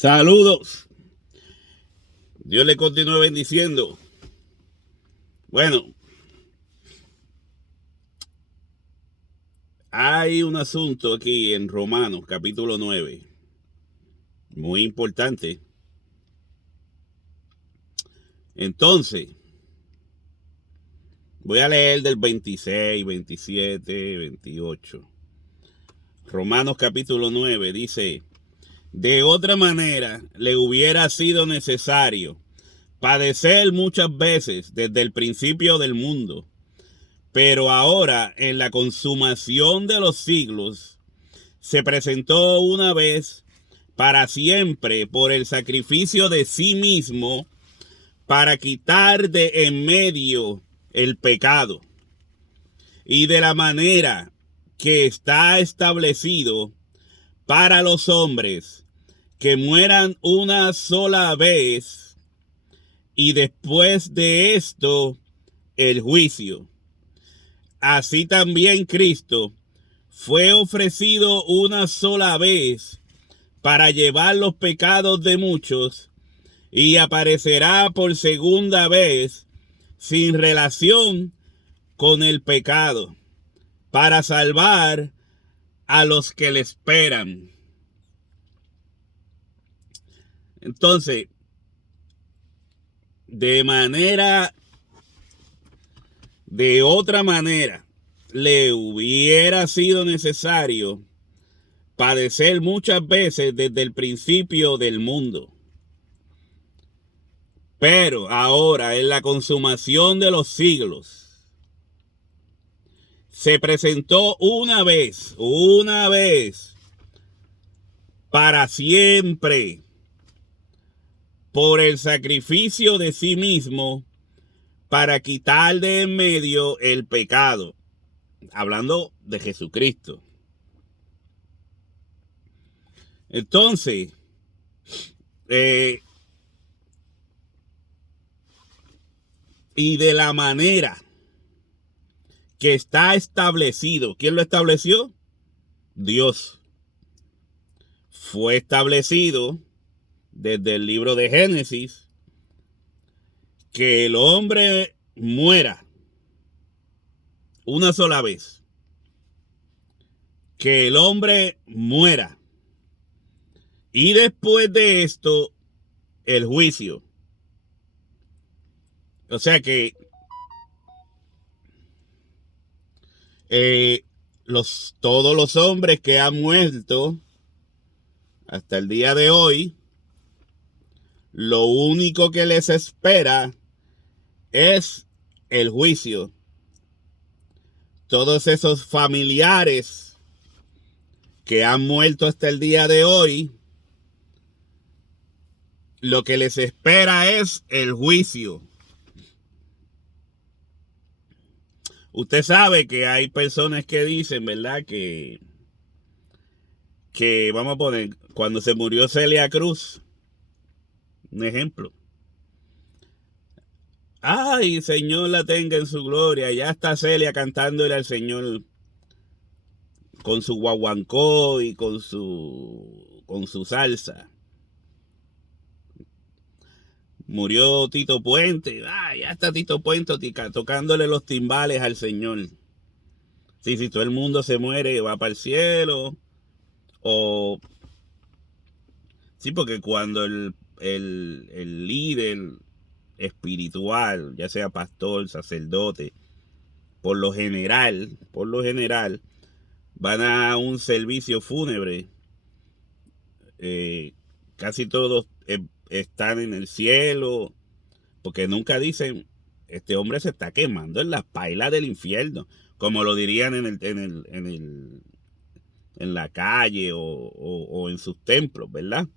Saludos. Dios le continúe bendiciendo. Bueno, hay un asunto aquí en Romanos capítulo 9, muy importante. Entonces, voy a leer del 26, 27, 28. Romanos capítulo 9 dice: de otra manera le hubiera sido necesario padecer muchas veces desde el principio del mundo. Pero ahora, en la consumación de los siglos, se presentó una vez para siempre por el sacrificio de sí mismo para quitar de en medio el pecado. Y de la manera que está establecido para los hombres que mueran una sola vez y después de esto el juicio. Así también Cristo fue ofrecido una sola vez para llevar los pecados de muchos y aparecerá por segunda vez sin relación con el pecado para salvar a los que le esperan. Entonces, de otra manera, le hubiera sido necesario padecer muchas veces desde el principio del mundo. Pero ahora, en la consumación de los siglos, se presentó una vez, para siempre, por el sacrificio de sí mismo, para quitar de en medio el pecado. Hablando de Jesucristo. Entonces, y de la manera que está establecido. ¿Quién lo estableció? Dios. Fue establecido desde el libro de Génesis que el hombre muera una sola vez. Que el hombre muera. Y después de esto, el juicio. O sea que todos los hombres que han muerto hasta el día de hoy, lo único que les espera es el juicio. Todos esos familiares que han muerto hasta el día de hoy, lo que les espera es el juicio. Usted sabe que hay personas que dicen, ¿verdad? Que vamos a poner, cuando se murió Celia Cruz, un ejemplo. Ay, Señor la tenga en su gloria. Ya está Celia cantándole al Señor con su guaguancó y con su salsa. Murió Tito Puente. Ya está Tito Puente tocándole los timbales al Señor. Sí, si todo el mundo se muere, va para el cielo. O sí, porque cuando el líder espiritual, ya sea pastor, sacerdote, por lo general, van a un servicio fúnebre. Casi todos están en el cielo, porque nunca dicen, este hombre se está quemando en las pailas del infierno, como lo dirían en la calle o en sus templos, ¿verdad?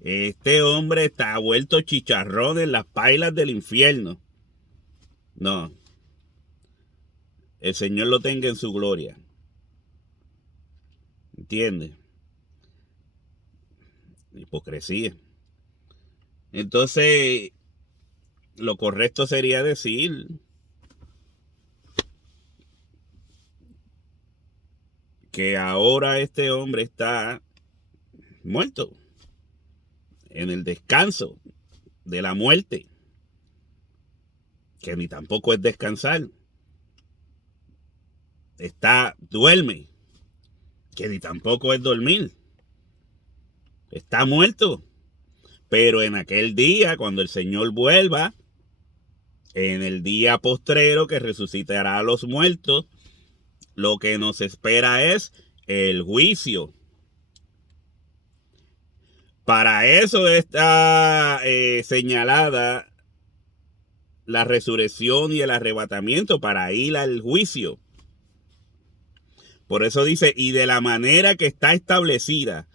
Este hombre está vuelto chicharrón en las pailas del infierno. No, el Señor lo tenga en su gloria. ¿Entiendes? Hipocresía. Entonces, lo correcto sería decir que ahora este hombre está muerto. en el descanso de la muerte, que ni tampoco es descansar. Duerme, que ni tampoco es dormir. Está muerto. Pero en aquel día, cuando el Señor vuelva, en el día postrero que resucitará a los muertos, lo que nos espera es el juicio. Para eso está señalada la resurrección y el arrebatamiento, para ir al juicio. Por eso dice, y de la manera que está establecida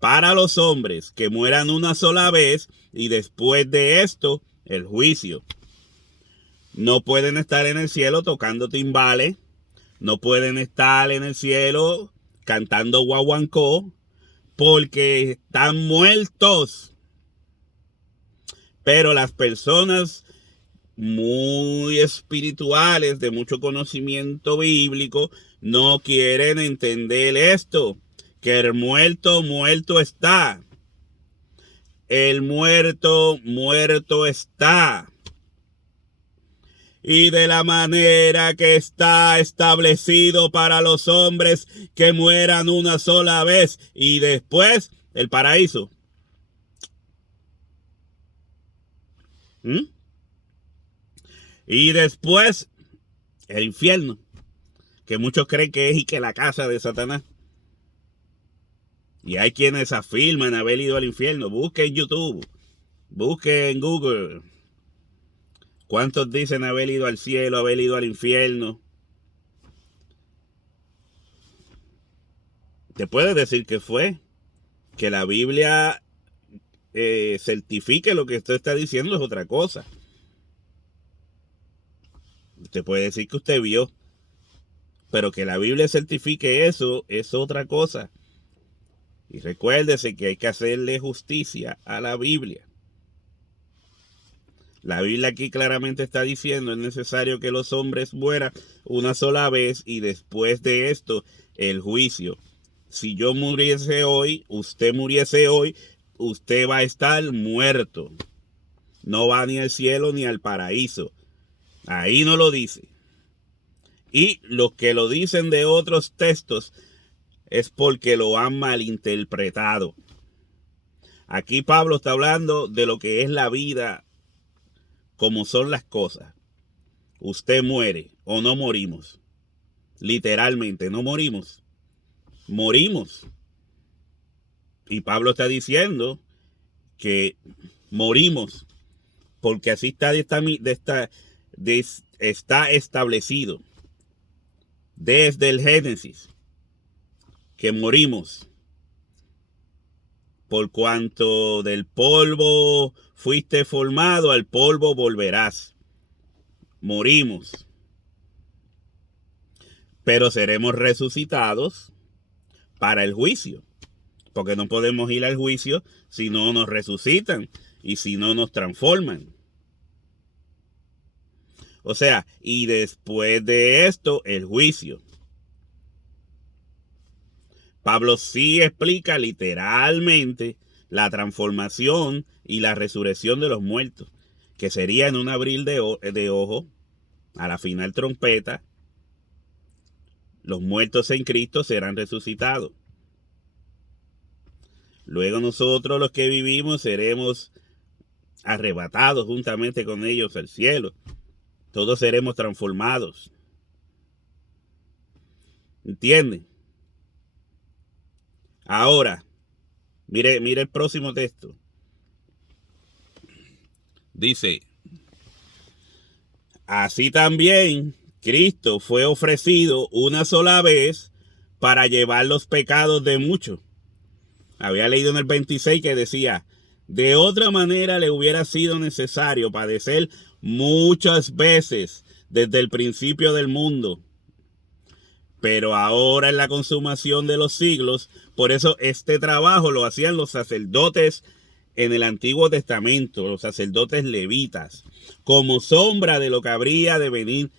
para los hombres que mueran una sola vez, y después de esto, el juicio. No pueden estar en el cielo tocando timbales, no pueden estar en el cielo cantando guaguancó, porque están muertos. Pero las personas muy espirituales, de mucho conocimiento bíblico, no quieren entender esto, que el muerto, muerto está. El muerto, muerto está. Y de la manera que está establecido para los hombres que mueran una sola vez, y después el paraíso. Y después el infierno, que muchos creen que es y que la casa de Satanás. Y hay quienes afirman haber ido al infierno. Busque en YouTube, busque en Google. ¿Cuántos dicen haber ido al cielo, haber ido al infierno? Te puedes decir que fue. Que la Biblia certifique lo que usted está diciendo es otra cosa. Usted puede decir que usted vio, pero que la Biblia certifique eso es otra cosa. Y recuérdese que hay que hacerle justicia a la Biblia. La Biblia aquí claramente está diciendo, es necesario que los hombres mueran una sola vez, y después de esto, el juicio. Si yo muriese hoy, usted muriese hoy, usted va a estar muerto. No va ni al cielo ni al paraíso. Ahí no lo dice. Y los que lo dicen de otros textos es porque lo han malinterpretado. Aquí Pablo está hablando de lo que es la vida, como son las cosas. Usted muere o no morimos. Literalmente, no morimos. Morimos. Y Pablo está diciendo que morimos porque así está establecido desde el Génesis, que morimos. Por cuanto del polvo fuiste formado, al polvo volverás. Morimos. Pero seremos resucitados para el juicio. Porque no podemos ir al juicio si no nos resucitan y si no nos transforman. O sea, y después de esto, el juicio. Pablo sí explica literalmente la transformación y la resurrección de los muertos, que sería en un abrir de ojo, a la final trompeta, los muertos en Cristo serán resucitados. Luego nosotros, los que vivimos, seremos arrebatados juntamente con ellos al cielo. Todos seremos transformados. ¿Entienden? Ahora, mire el próximo texto. Dice, así también Cristo fue ofrecido una sola vez para llevar los pecados de muchos. Había leído en el 26 que decía, de otra manera le hubiera sido necesario padecer muchas veces desde el principio del mundo. Pero ahora en la consumación de los siglos, por eso este trabajo lo hacían los sacerdotes en el Antiguo Testamento, los sacerdotes levitas, como sombra de lo que habría de venir,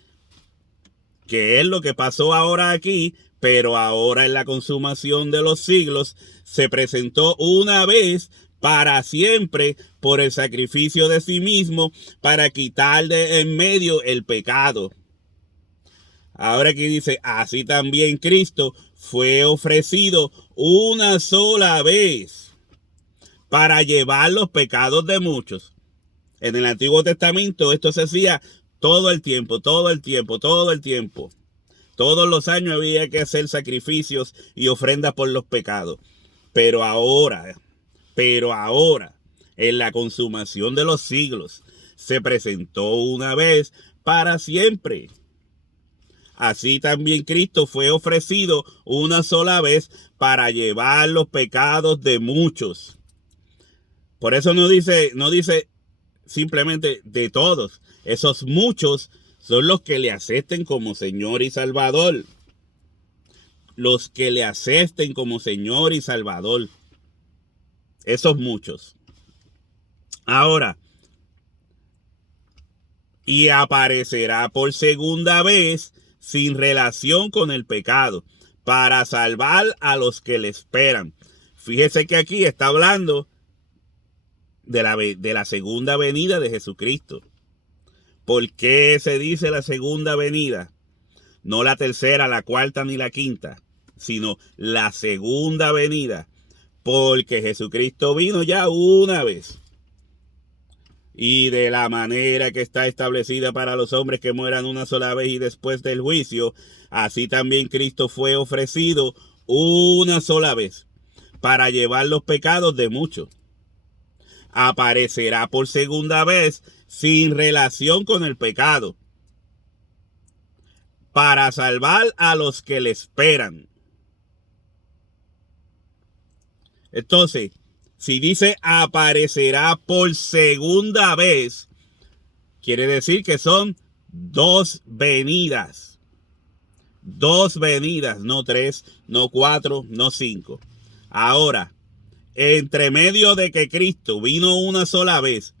que es lo que pasó ahora aquí, pero ahora en la consumación de los siglos se presentó una vez para siempre por el sacrificio de sí mismo para quitar de en medio el pecado. Ahora aquí dice, así también Cristo fue ofrecido una sola vez para llevar los pecados de muchos. En el Antiguo Testamento esto se hacía todo el tiempo. Todos los años había que hacer sacrificios y ofrendas por los pecados. Pero ahora, en la consumación de los siglos, se presentó una vez para siempre. Así también Cristo fue ofrecido una sola vez para llevar los pecados de muchos. Por eso no dice simplemente de todos. Esos muchos son los que le acepten como Señor y Salvador. Los que le acepten como Señor y Salvador. Esos muchos. Ahora, y aparecerá por segunda vez sin relación con el pecado, para salvar a los que le esperan. Fíjese que aquí está hablando de la segunda venida de Jesucristo. ¿Por qué se dice la segunda venida? No la tercera, la cuarta ni la quinta, sino la segunda venida. Porque Jesucristo vino ya una vez. Y de la manera que está establecida para los hombres que mueran una sola vez y después del juicio, así también Cristo fue ofrecido una sola vez para llevar los pecados de muchos. Aparecerá por segunda vez sin relación con el pecado, para salvar a los que le esperan. Entonces, si dice aparecerá por segunda vez, quiere decir que son dos venidas. Dos venidas, no tres, no cuatro, no cinco. Ahora, entre medio de que Cristo vino una sola vez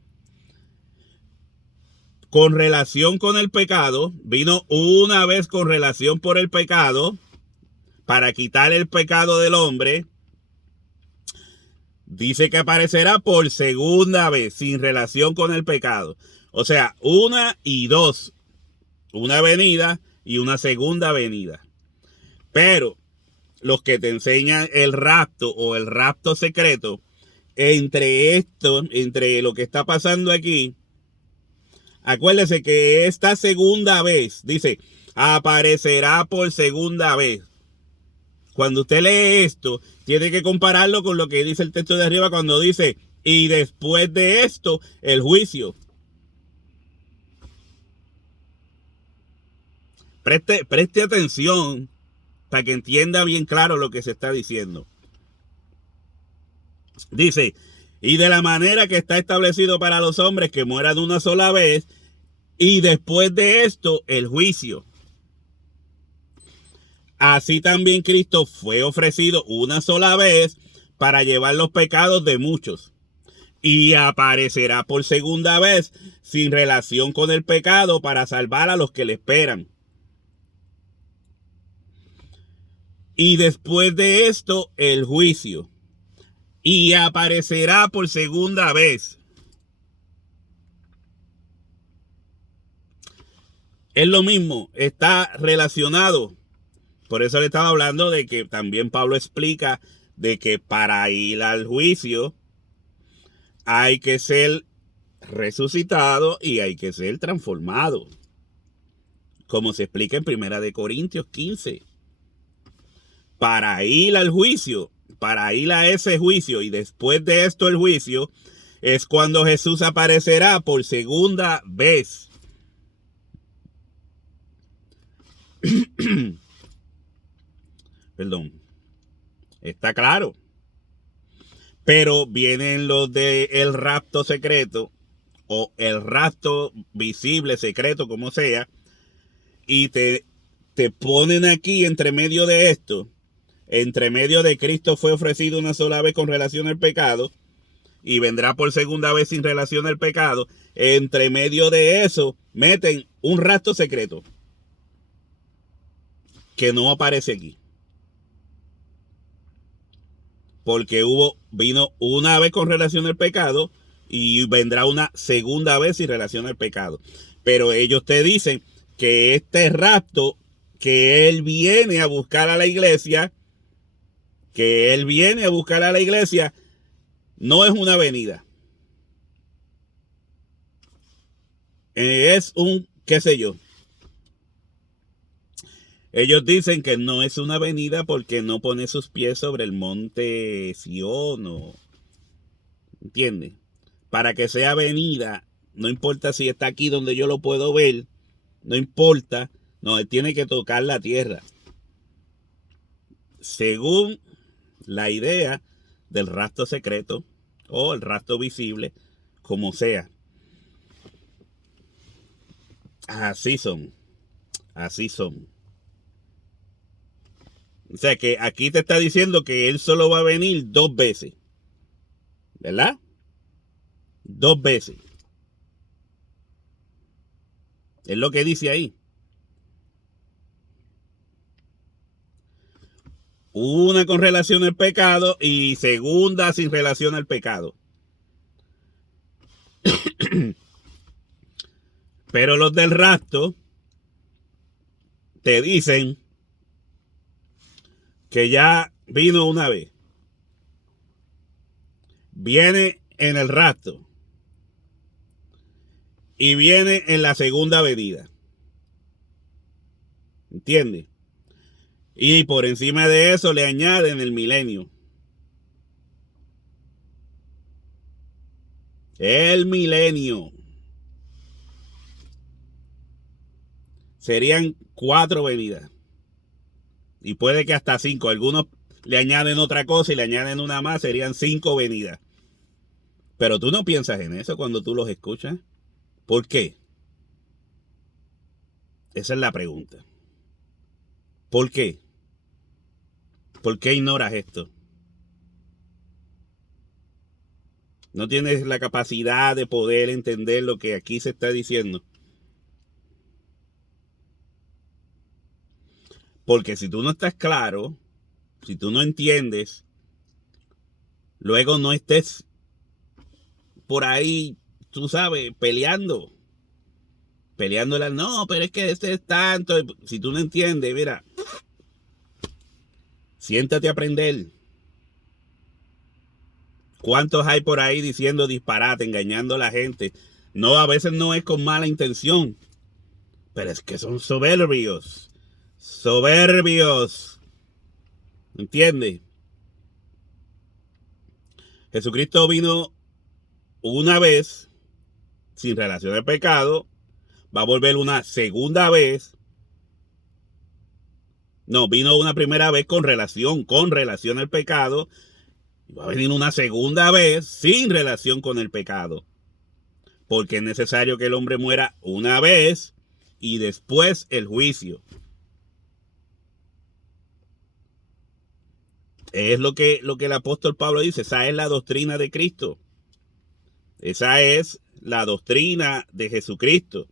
con relación con el pecado, vino una vez con relación por el pecado, para quitar el pecado del hombre, dice que aparecerá por segunda vez sin relación con el pecado. O sea, una y dos. Una venida y una segunda venida. Pero los que te enseñan el rapto o el rapto secreto, entre lo que está pasando aquí, acuérdese que esta segunda vez, dice, aparecerá por segunda vez. Cuando usted lee esto, tiene que compararlo con lo que dice el texto de arriba cuando dice, y después de esto, el juicio. Preste atención para que entienda bien claro lo que se está diciendo. Dice, y de la manera que está establecido para los hombres que mueran una sola vez, y después de esto, el juicio. Así también Cristo fue ofrecido una sola vez para llevar los pecados de muchos. Y aparecerá por segunda vez sin relación con el pecado para salvar a los que le esperan. Y después de esto, el juicio. Y aparecerá por segunda vez. Es lo mismo, está relacionado. Por eso le estaba hablando de que también Pablo explica de que para ir al juicio hay que ser resucitado y hay que ser transformado. Como se explica en 1 Corintios 15. Para ir al juicio, para ir a ese juicio y después de esto el juicio, es cuando Jesús aparecerá por segunda vez. Perdón. Está claro. Pero vienen los de el rapto secreto o el rapto visible, secreto, como sea, y te ponen aquí entre medio de esto, entre medio de Cristo fue ofrecido una sola vez con relación al pecado y vendrá por segunda vez sin relación al pecado. Entre medio de eso meten un rapto secreto que no aparece aquí. Porque hubo vino una vez con relación al pecado y vendrá una segunda vez sin relación al pecado. Pero ellos te dicen que este rapto, que Él viene a buscar a la iglesia, no es una venida. Es un, qué sé yo. Ellos dicen que no es una venida porque no pone sus pies sobre el monte Sión, ¿entiendes? Para que sea venida, no importa si está aquí donde yo lo puedo ver, no importa, no, él tiene que tocar la tierra. Según la idea del rastro secreto o el rastro visible, como sea. Así son. Así son. O sea que aquí te está diciendo que él solo va a venir 2 veces. ¿Verdad? 2 veces. Es lo que dice ahí. Una con relación al pecado y segunda sin relación al pecado. Pero los del rapto te dicen que ya vino una vez. Viene en el rapto. Y viene en la segunda venida. ¿Entiendes? Y por encima de eso le añaden el milenio. El milenio. Serían 4 venidas. Y puede que hasta 5. Algunos le añaden otra cosa y le añaden una más. Serían 5 venidas. Pero tú no piensas en eso cuando tú los escuchas. ¿Por qué? Esa es la pregunta. ¿Por qué? ¿Por qué ignoras esto? No tienes la capacidad de poder entender lo que aquí se está diciendo. Porque si tú no estás claro, si tú no entiendes, luego no estés por ahí, tú sabes, peleando. Peleándola, no, pero es que este es tanto. Si tú no entiendes, mira, siéntate a aprender. ¿Cuántos hay por ahí diciendo disparate, engañando a la gente? No, a veces no es con mala intención, pero es que son soberbios. Soberbios. ¿Entiendes? Jesucristo vino una vez sin relación al pecado, va a volver una segunda vez. No, vino una primera vez con relación al pecado, y va a venir una segunda vez sin relación con el pecado. Porque es necesario que el hombre muera una vez y después el juicio. Es lo que el apóstol Pablo dice, esa es la doctrina de Cristo. Esa es la doctrina de Jesucristo.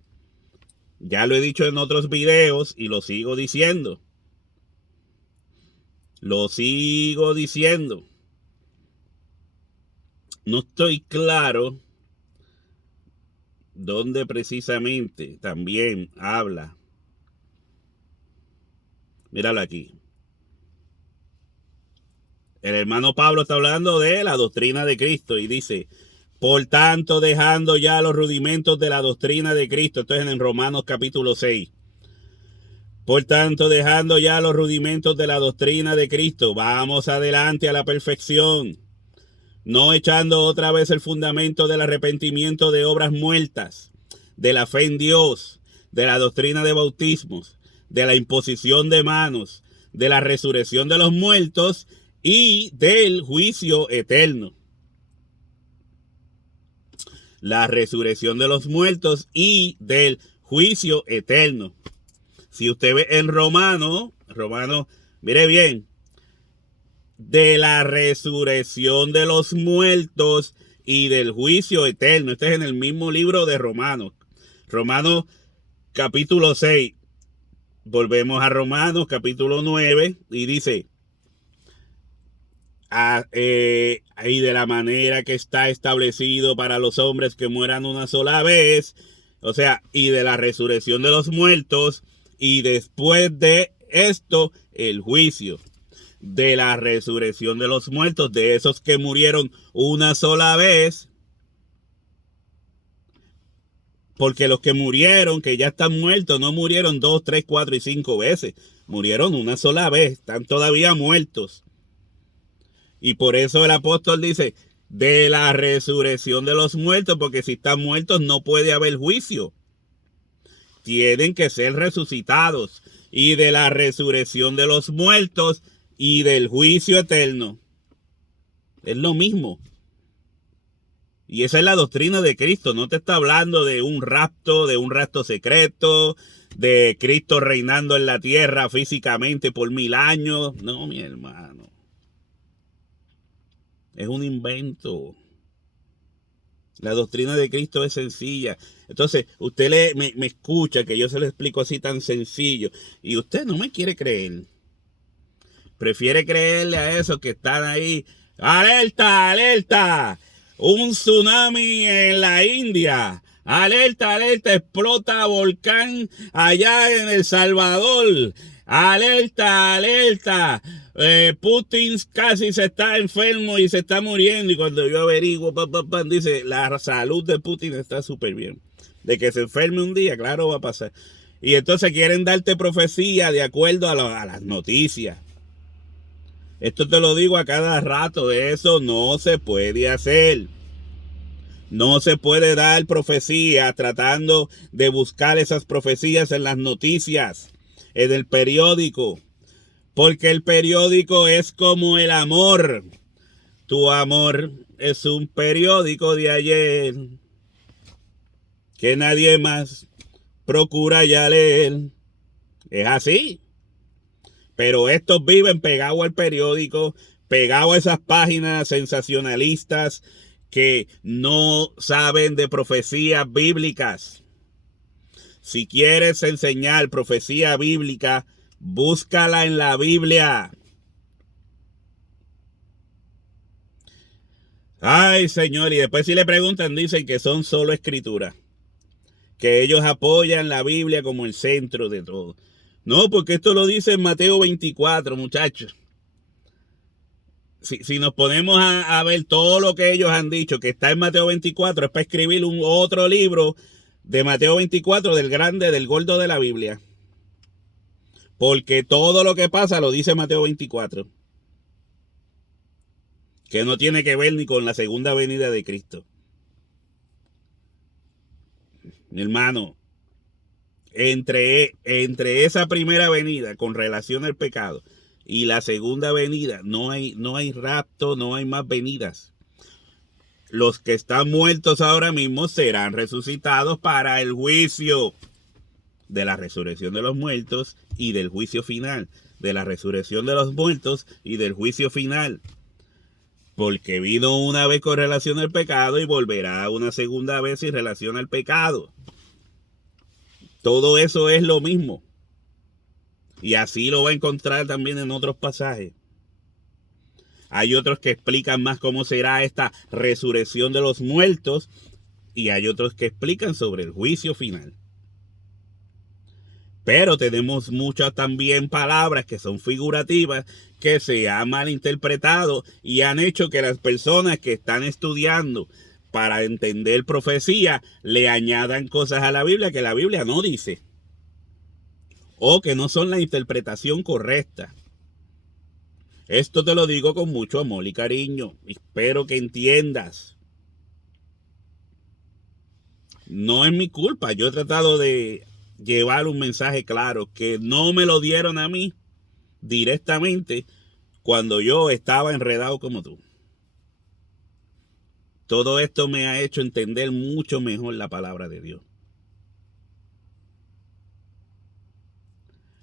Ya lo he dicho en otros videos y lo sigo diciendo. Lo sigo diciendo. No estoy claro dónde precisamente también habla. Míralo aquí. El hermano Pablo está hablando de la doctrina de Cristo y dice, por tanto, dejando ya los rudimentos de la doctrina de Cristo. Esto es en Romanos capítulo 6. Por tanto, dejando ya los rudimentos de la doctrina de Cristo, vamos adelante a la perfección, no echando otra vez el fundamento del arrepentimiento de obras muertas, de la fe en Dios, de la doctrina de bautismos, de la imposición de manos, de la resurrección de los muertos y del juicio eterno. La resurrección de los muertos y del juicio eterno. Si usted ve en Romano, mire bien, de la resurrección de los muertos y del juicio eterno. Este es en el mismo libro de Romanos. Romanos capítulo 6. Volvemos a Romanos capítulo 9 y dice, y de la manera que está establecido para los hombres que mueran una sola vez, o sea, y de la resurrección de los muertos, y después de esto, el juicio. De la resurrección de los muertos, de esos que murieron una sola vez, porque los que murieron, que ya están muertos, no murieron 2, 3, 4 y 5 veces, murieron una sola vez, están todavía muertos. Y por eso el apóstol dice, de la resurrección de los muertos, porque si están muertos no puede haber juicio. Tienen que ser resucitados. Y de la resurrección de los muertos y del juicio eterno. Es lo mismo. Y esa es la doctrina de Cristo. No te está hablando de un rapto secreto, de Cristo reinando en la tierra físicamente por 1000 años. No, mi hermano. Es un invento. La doctrina de Cristo es sencilla. Entonces, usted me escucha que yo se lo explico así tan sencillo. Y usted no me quiere creer. Prefiere creerle a esos que están ahí. ¡Alerta, alerta! Un tsunami en la India. Alerta, alerta, explota volcán allá en El Salvador. Alerta, alerta. Putin casi se está enfermo y se está muriendo. Y cuando yo averiguo, dice, la salud de Putin está súper bien. De que se enferme un día, claro, va a pasar. Y entonces quieren darte profecía de acuerdo a las noticias. Esto te lo digo a cada rato, eso no se puede hacer. No se puede dar profecía tratando de buscar esas profecías en las noticias, en el periódico. Porque el periódico es como el amor. Tu amor es un periódico de ayer que nadie más procura ya leer. Es así. Pero estos viven pegados al periódico, pegados a esas páginas sensacionalistas que no saben de profecías bíblicas. Si quieres enseñar profecía bíblica, búscala en la Biblia. Ay, Señor, y después si le preguntan, dicen que son solo escrituras. Que ellos apoyan la Biblia como el centro de todo. No, porque esto lo dice en Mateo 24, muchachos. Si nos ponemos a ver todo lo que ellos han dicho, que está en Mateo 24, es para escribir otro libro de Mateo 24, del grande, del gordo de la Biblia. Porque todo lo que pasa lo dice Mateo 24. Que no tiene que ver ni con la segunda venida de Cristo. Mi hermano, entre esa primera venida con relación al pecado y la segunda venida no hay rapto, no hay más venidas. Los que están muertos ahora mismo serán resucitados para el juicio de la resurrección de los muertos y del juicio final. De la resurrección de los muertos y del juicio final. Porque vino una vez con relación al pecado y volverá una segunda vez en relación al pecado. Todo eso es lo mismo. Y así lo va a encontrar también en otros pasajes. Hay otros que explican más cómo será esta resurrección de los muertos. Y hay otros que explican sobre el juicio final. Pero tenemos muchas también palabras que son figurativas, que se han malinterpretado y han hecho que las personas que están estudiando para entender profecía le añadan cosas a la Biblia que la Biblia no dice. O que no son la interpretación correcta. Esto te lo digo con mucho amor y cariño. Espero que entiendas. No es mi culpa. Yo he tratado de llevar un mensaje claro que no me lo dieron a mí directamente cuando yo estaba enredado como tú. Todo esto me ha hecho entender mucho mejor la palabra de Dios.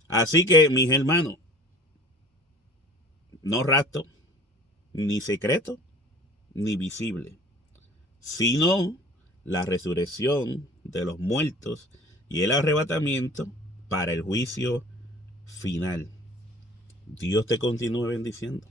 Así que, mis hermanos, no rapto, ni secreto, ni visible, sino la resurrección de los muertos y el arrebatamiento para el juicio final. Dios te continúe bendiciendo.